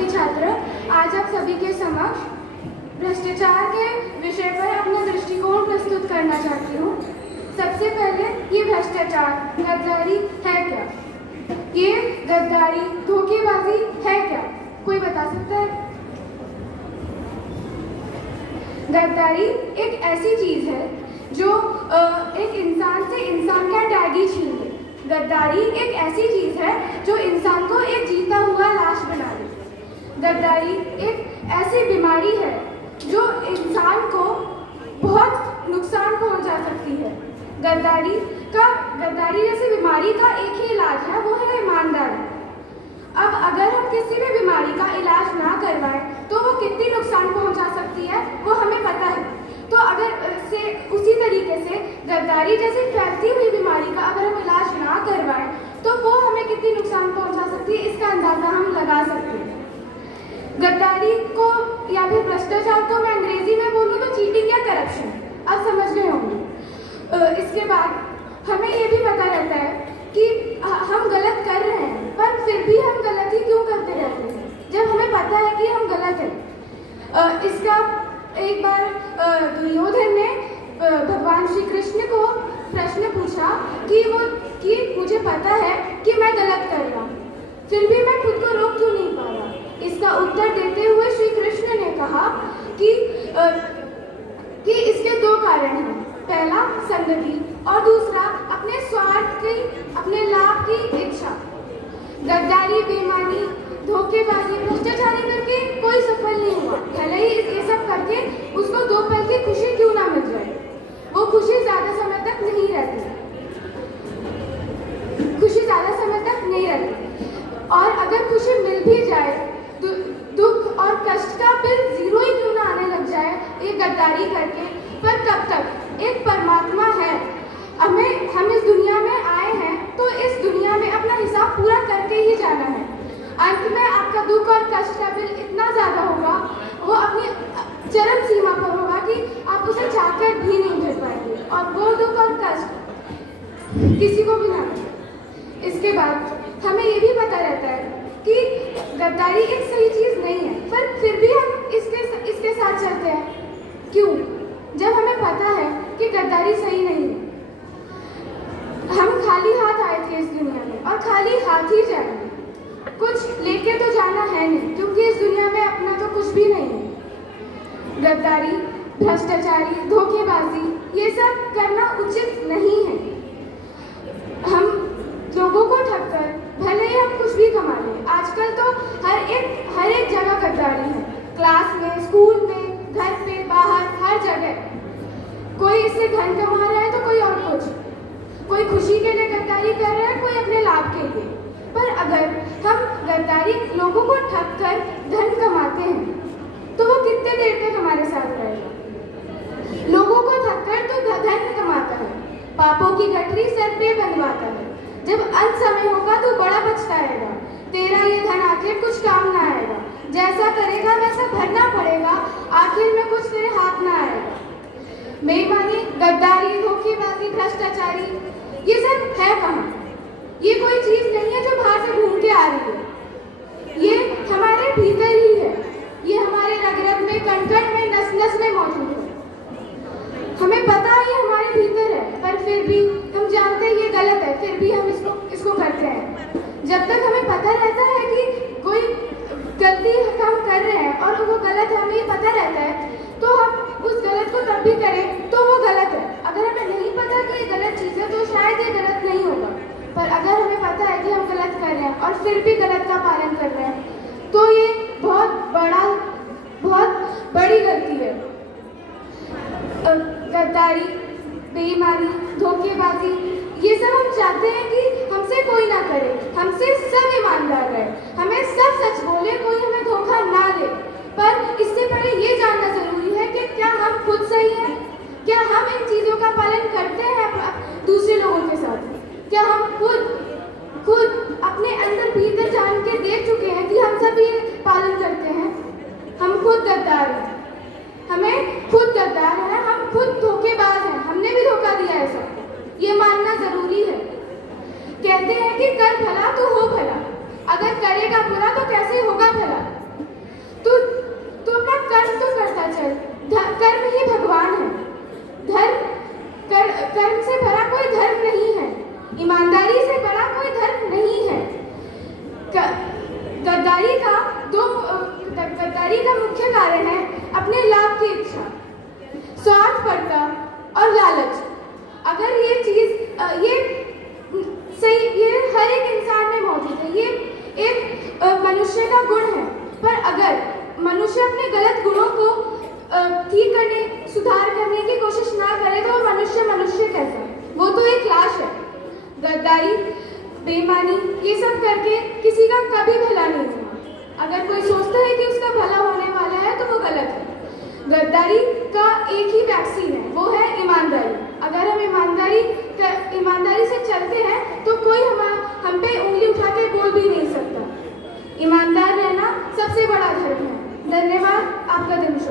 के छात्र, आज आप सभी के समक्ष भ्रष्टाचार के विषय पर अपना दृष्टिकोण प्रस्तुत करना चाहती हूँ। सबसे पहले, ये भ्रष्टाचार, गद्दारी है क्या? ये गद्दारी, धोखेबाजी है क्या? कोई बता सकता है? गद्दारी एक ऐसी चीज है जो एक इंसान से इंसान का टैग ही छीन ले। गद्दारी एक ऐसी चीज है जो इंसान को एक जीता हुआ लाश बना दे। गद्दारी एक ऐसी बीमारी है जो इंसान को बहुत नुकसान पहुंचा सकती है। गद्दारी जैसी बीमारी का एक ही इलाज है, वो है ईमानदारी। अब अगर हम किसी भी बीमारी का इलाज ना करवाएं तो वो कितनी नुकसान पहुंचा सकती है, वो हमें पता है। तो अगर उसी तरीके से गद्दारी जैसी फैलती हुई बीमारी का अगर हम इलाज ना करवाएं तो वो हमें कितनी नुकसान पहुंचा सकती है, इसका अंदाजा हम लगा सकते हैं। गद्दारी को या फिर भ्रष्टाचार को मैं अंग्रेजी में बोलूँ तो चीटिंग या करप्शन, आप समझ गए होंगे। इसके बाद हमें ये भी पता रहता है कि हम गलत कर रहे हैं, पर फिर भी हम गलत ही क्यों करते रहते हैं जब हमें पता है कि हम गलत हैं। इसका एक बार दुर्योधन ने भगवान श्री कृष्ण को प्रश्न पूछा कि मुझे पता है कि मैं गलत कर रहा हूँ, फिर भी मैं खुद को रोक क्यों नहीं पा रहा। इसका उत्तर देते हुए श्री कृष्ण ने कहा कि इसके दो कारण हैं। पहला संगति और दूसरा अपने स्वार्थ की, अपने लाभ की इच्छा। गद्दारी, बेईमानी, धोखेबाजी, भ्रष्टाचारी करके कोई सफल नहीं हुआ, भले ही ये सब करके उसको 2 पल की खुशी क्यों ना मिल जाए, वो खुशी ज्यादा समय तक नहीं रहती। और अगर खुशी मिल भी जाए, दुख और कष्ट का बिल 0 ही क्यों ना आने लग जाए ये गद्दारी करके। पर कब तक? एक परमात्मा है, हम इस दुनिया में आए हैं तो इस दुनिया में अपना हिसाब पूरा करके ही जाना है। अंत में आपका दुख और कष्ट का बिल इतना ज्यादा होगा, वो अपनी चरम सीमा पर होगा कि आप उसे चाहकर भी नहीं झेल पाएंगे, और वो दुख और कष्ट किसी को भी ना मिले। इसके बाद हमें ये भी पता रहता है कि गद्दारी एक सही चीज नहीं है, पर फिर भी हम इसके साथ चलते हैं। क्यों? जब हमें पता है कि गद्दारी सही नहीं है। हम खाली हाथ आए थे इस दुनिया में और खाली हाथ ही जाएंगे। कुछ लेके तो जाना है नहीं, क्योंकि इस दुनिया में अपना तो कुछ भी नहीं है। गद्दारी, भ्रष्टाचारी, धोखेबाजी, ये सब करना उचित नहीं है। हम लोगों को ठगकर भले ही हम कुछ भी कमा लें। आजकल तो हर एक जगह गद्दारी है, क्लास में, स्कूल में, घर पे, बाहर, हर जगह। कोई इससे धन कमा रहा है तो कोई और कुछ, कोई खुशी के लिए गद्दारी कर रहा है, कोई अपने लाभ के लिए। पर अगर हम गद्दारी लोगों को ठग कर धन कमाते हैं तो वो कितने देर तक हमारे साथ रहेगा? लोगों को ठग कर तो धन कमाता है, पापों की गठरी सर पे बंधवाता है। जब अंत समय होगा तो बड़ा पछताएगा, तेरा ये धन आखिर कुछ काम ना आएगा। जैसा करेगा वैसा भरना पड़ेगा, आखिर में कुछ तेरे हाथ ना आएगा। बेईमानी, गद्दारी, धोखेबाजी, भ्रष्टाचारी, ये सब है कहाँ? ये कोई चीज नहीं है जो बाहर से घूम के आ रही है, ये हमारे भीतर ही है। ये हमारे रग रग में, कण कण में, नस नस में मौजूद है। हमें पता है ये हमारे भीतर है, पर फिर भी हम जानते हैं ये गलत है, फिर भी हम इसको करते हैं। जब तक हमें पता रहता है कि कोई गलती हम कर रहे हैं और वो गलत है, हमें ये पता रहता है, तो हम उस गलत को तब भी करें तो वो गलत है। अगर हमें नहीं पता कि ये गलत चीज़ है तो शायद ये गलत नहीं होगा, पर अगर हमें पता है कि हम गलत कर रहे हैं और फिर भी गलत का पालन कर रहे हैं तो ये बहुत बड़ी गलती है। गद्दारी, बेईमानी, धोखेबाजी, ये सब हम चाहते हैं कि हमसे कोई ना करे, हमसे सब ईमानदार रहे, हमें सब सच बोले, कोई हमें धोखा ना दे। पर इससे पहले ये जानना जरूरी है कि क्या हम खुद सही हैं? क्या हम इन चीज़ों का पालन करते हैं दूसरे लोगों के साथ? क्या हम खुद अपने अंदर भीतर जान के देख चुके हैं कि हम सब ये पालन करते हैं? हम खुद गद्दार हैं, हमें खुद गद्दार है, हम खुद धोखेबाज हैं, हमने भी धोखा दिया है सबको, ये मानना जरूरी है। कहते हैं कि कर भला तो हो भला, अगर करेगा बुरा तो कैसे होगा भला? कर्म तो करता चल, कर्म ही भगवान है। कर्म से भरा कोई धर्म नहीं है, ईमानदारी से भरा कोई धर्म नहीं है। गद्दारी का मुख्य कारण है अपने लाभ की इच्छा, स्वार्थपरता और लालच। अगर ये चीज ये हर एक इंसान में मौजूद है, ये एक मनुष्य का गुण है। पर अगर मनुष्य अपने गलत गुणों को ठीक करने, सुधार करने की कोशिश ना करे तो मनुष्य कैसा है? वो तो एक लाश है। गद्दारी, बेईमानी ये सब करके किसी का कभी भला नहीं हुआ। अगर कोई सोचता है कि उसका भला होने वाला है तो वो गलत है। गद्दारी का एक ही वैक्सीन है, वो है ईमानदारी। अगर हम ईमानदारी से चलते हैं तो कोई हम पे उंगली उठा के बोल भी नहीं सकता। ईमानदार रहना सबसे बड़ा धर्म है। धन्यवाद। आपका दिन शुभ।